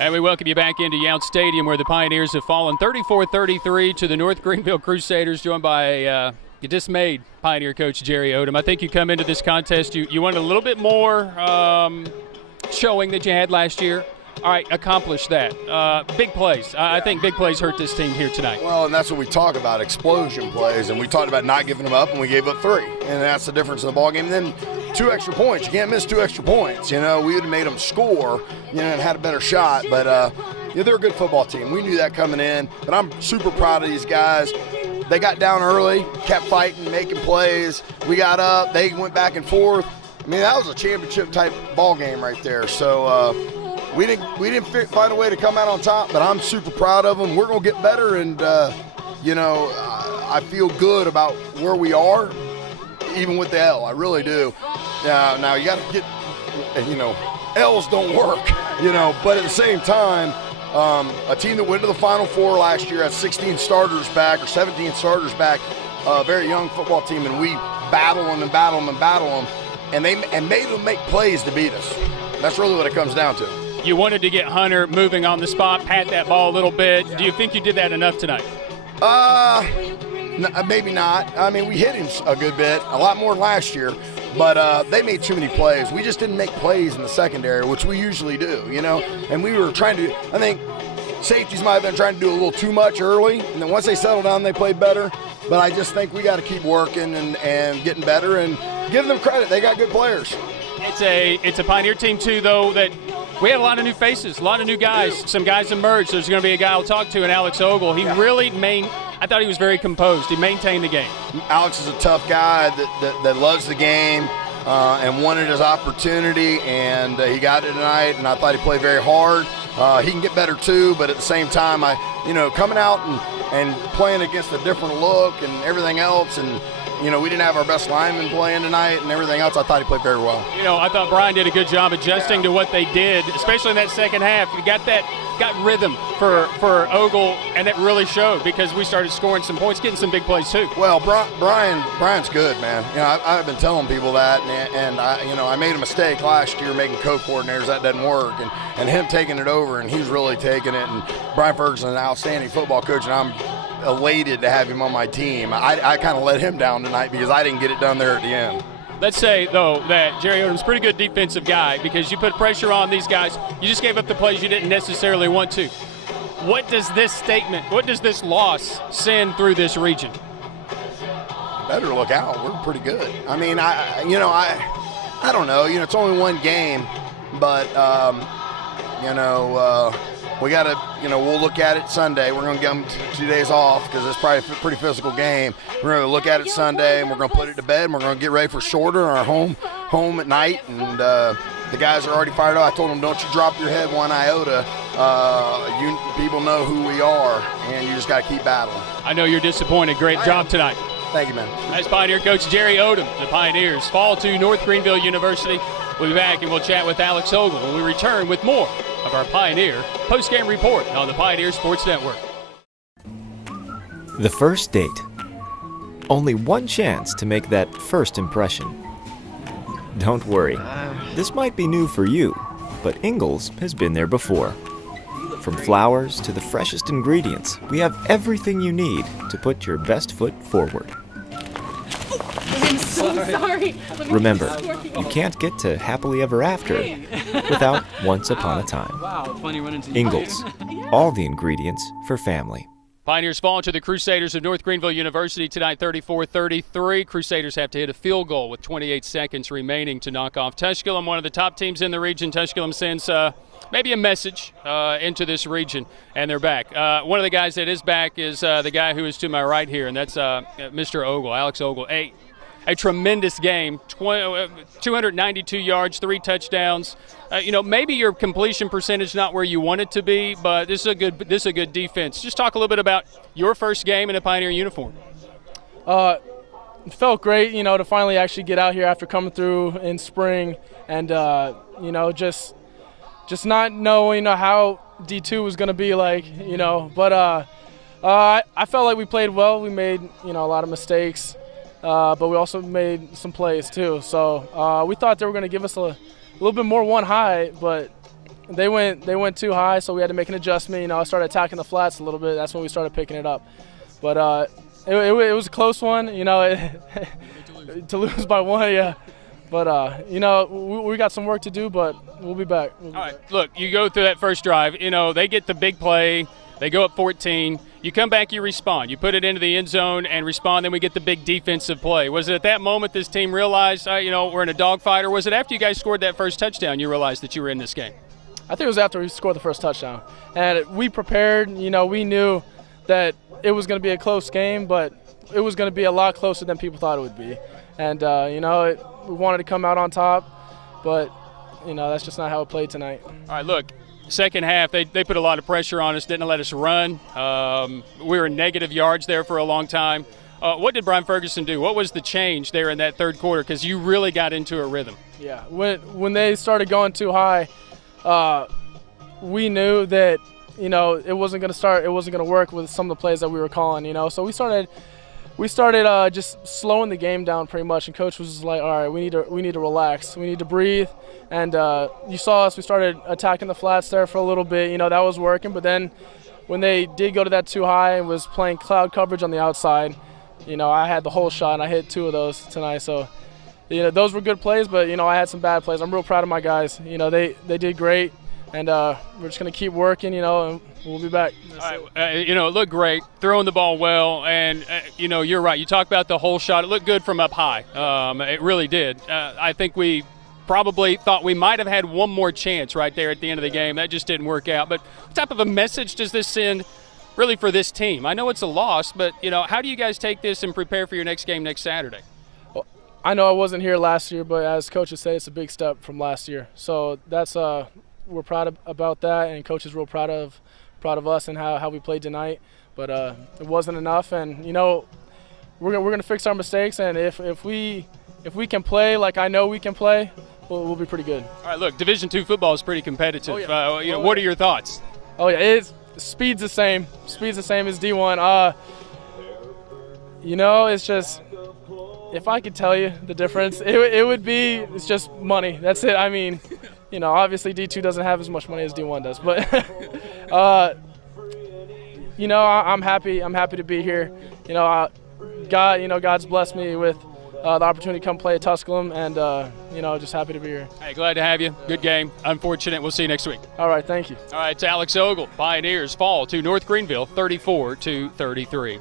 And we welcome you back into Yount Stadium, where the Pioneers have fallen 34-33 to the North Greenville Crusaders, joined by a dismayed Pioneer coach Jerry Odom. I think you come into this contest, you wanted a little bit more showing that you had last year. All right, accomplish that. Big plays. I think big plays hurt this team here tonight. Well, and that's what we talk about, explosion plays. And we talked about not giving them up, and we gave up 3. And that's the difference in the ballgame. And then 2 extra points. You can't miss 2 extra points. You know, we would have made them score, and had a better shot. But, they're a good football team. We knew that coming in. But I'm super proud of these guys. They got down early, kept fighting, making plays. We got up. They went back and forth. I mean, that was a championship-type ball game right there. So, we didn't find a way to come out on top, but I'm super proud of them. We're going to get better, and, I feel good about where we are, even with the L. I really do. Now you got to get, L's don't work, but at the same time, a team that went to the Final Four last year had 16 starters back or 17 starters back, a very young football team, and we battle them and battle them and battle them, and made them make plays to beat us. That's really what it comes down to. You wanted to get Hunter moving on the spot, pat that ball a little bit. Do you think you did that enough tonight? Maybe not. I mean, we hit him a good bit, a lot more than last year, but they made too many plays. We just didn't make plays in the secondary, which we usually do, and we were trying to, I think safeties might have been trying to do a little too much early, and then once they settled down, they played better. But I just think we got to keep working and getting better and give them credit. They got good players. It's a Pioneer team, too, though, that we had a lot of new faces, a lot of new guys. Some guys emerged. There's going to be a guy I'll talk to in Alex Ogle. He really I thought he was very composed. He maintained the game. Alex is a tough guy that loves the game and wanted his opportunity, and he got it tonight, and I thought he played very hard. He can get better, too, but at the same time, coming out and playing against a different look and everything else, and we didn't have our best lineman playing tonight and everything else. I thought he played very well. I thought Brian did a good job adjusting to what they did, especially in that second half. You got rhythm for Ogle, and that really showed because we started scoring some points, getting some big plays too. Well, Brian's good, man. I've been telling people that, and I made a mistake last year making co-coordinators. That doesn't work, and him taking it over, and he's really taking it. And Brian Ferguson is an outstanding football coach, and I'm elated to have him on my team. I kind of let him down tonight because I didn't get it done there at the end. Let's say, though, that Jerry Odom's a pretty good defensive guy because you put pressure on these guys. You just gave up the plays you didn't necessarily want to. What does this loss send through this region? Better look out. We're pretty good. I mean, I don't know. It's only one game, but, we got to, we'll look at it Sunday. We're going to give them 2 days off because it's probably a pretty physical game. We're going to look at it Sunday, and we're going to put it to bed, and we're going to get ready for shorter in our home at night. And the guys are already fired up. I told them, don't you drop your head one iota. People know who we are, and you just got to keep battling. I know you're disappointed. Great job tonight. Thank you, man. That's Pioneer coach Jerry Odom. The Pioneers fall to North Greenville University. We'll be back, and we'll chat with Alex Ogle when we return with more of our Pioneer postgame report on the Pioneer Sports Network. The first date. Only one chance to make that first impression. Don't worry, this might be new for you, but Ingalls has been there before. From flowers to the freshest ingredients, we have everything you need to put your best foot forward. I'm so sorry. Remember, you can't get to happily ever after without once upon a time. Ingalls, all the ingredients for family. Pioneers fall to the Crusaders of North Greenville University tonight, 34-33. Crusaders have to hit a field goal with 28 seconds remaining to knock off Tusculum, one of the top teams in the region. Tusculum sends maybe a message into this region, and they're back. One of the guys that is back is the guy who is to my right here, and that's Mr. Ogle, Alex Ogle. A tremendous game, 292 yards, 3 touchdowns. Maybe your completion percentage not where you want it to be, but this is a good defense. Just talk a little bit about your first game in a Pioneer uniform. It felt great, to finally actually get out here after coming through in spring, and just not knowing how D2 was going to be like, But I felt like we played well. We made a lot of mistakes. But we also made some plays too. So we thought they were going to give us a little bit more one high, but they went too high, so we had to make an adjustment. You know, I started attacking the flats a little bit. That's when we started picking it up. But it was a close one. You know, to lose by 1, yeah. But you know, we got some work to do, but we'll be back. All right, look, you go through that first drive. You know, they get the big play. They go up 14. You come back, you respond. You put it into the end zone and respond, then we get the big defensive play. Was it at that moment this team realized, you know, we're in a dogfight, or was it after you guys scored that first touchdown you realized that you were in this game? I think it was after we scored the first touchdown. And we prepared. You know, we knew that it was going to be a close game, but it was going to be a lot closer than people thought it would be. And, you know, we wanted to come out on top, but, you know, that's just not how it played tonight. All right, look. Second half, they put a lot of pressure on us, didn't let us run. We were in negative yards there for a long time. What did Brian Ferguson do? What was the change there in that third quarter? Because you really got into a rhythm. Yeah, when they started going too high, we knew that, you know, it wasn't going to work with some of the plays that we were calling, you know. So we started just slowing the game down pretty much, and coach was just like, all right, we need to relax, we need to breathe. And you saw us, we started attacking the flats there for a little bit. You know, that was working. But then when they did go to that too high and was playing cloud coverage on the outside, you know, I had the whole shot, and I hit 2 of those tonight. So, you know, those were good plays, but, you know, I had some bad plays. I'm real proud of my guys. You know, they did great, and we're just going to keep working, you know, and we'll be back. All right, you know, it looked great, throwing the ball well, and, you know, you're right. You talked about the whole shot. It looked good from up high. It really did. I think we probably thought we might have had one more chance right there at the end of the game. That just didn't work out. But what type of a message does this send really for this team? I know it's a loss, but, you know, how do you guys take this and prepare for your next game next Saturday? Well, I know I wasn't here last year, but as coaches say, it's a big step from last year. So that's we're proud about that, and coach is real proud of us and how we played tonight. But it wasn't enough, and, you know, we're going to fix our mistakes, and if we can play like I know we can play, we'll be pretty good. All right, look, Division II football is pretty competitive. Oh, yeah. You know, what are your thoughts? Oh, yeah, speed's the same. Speed's the same as D1. You know, it's just, if I could tell you the difference, it would be, it's just money. That's it. I mean, you know, obviously D2 doesn't have as much money as D1 does, but you know, I'm happy to be here. You know, God's blessed me with the opportunity to come play at Tusculum, and you know, just happy to be here. Hey, glad to have you. Good game. Unfortunate. We'll see you next week. All right, thank you. All right, it's Alex Ogle. Pioneers fall to North Greenville 34-33.